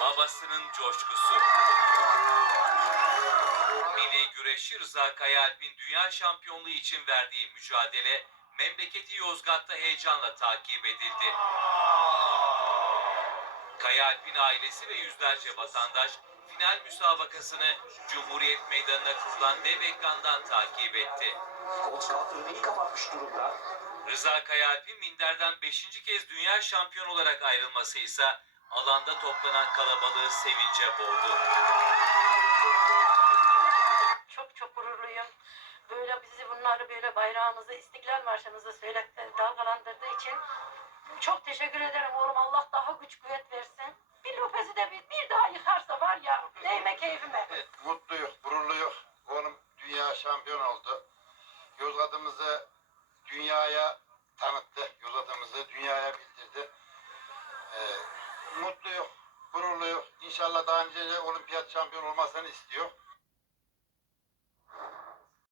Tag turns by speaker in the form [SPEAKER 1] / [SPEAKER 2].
[SPEAKER 1] Babasının coşkusu. Milli güreşçi Rıza Kayaalp'in dünya şampiyonluğu için verdiği mücadele memleketi Yozgat'ta heyecanla takip edildi. Kayaalp'in ailesi ve yüzlerce vatandaş final müsabakasını Cumhuriyet Meydanı'na kurulan dev ekrandan takip etti.
[SPEAKER 2] Kolçak iğneyi kapatmış durumda.
[SPEAKER 1] Rıza Kayaalp'in minderden 5. kez dünya şampiyon olarak ayrılması ise alanda toplanan kalabalığı sevince boğdu.
[SPEAKER 3] Çok çok gururluyum. Böyle bizi bunları böyle bayrağımızı, İstiklal Marşımızı söyle dalgalandırdığı için çok teşekkür ederim oğlum. Allah daha güç kuvvet versin. Bir Lopez'i de bir, bir daha yıkarsa var ya değme keyfime.
[SPEAKER 4] mutluyuz, gururluyuz. Oğlum dünya şampiyon oldu. Yozgat'ımızı dünyaya tanıttı. Yozgat'ımızı dünyaya bildirdi. Ee, mutluyuz, gururluyuz. İnşallah daha önce olimpiyat şampiyon olmasını istiyor.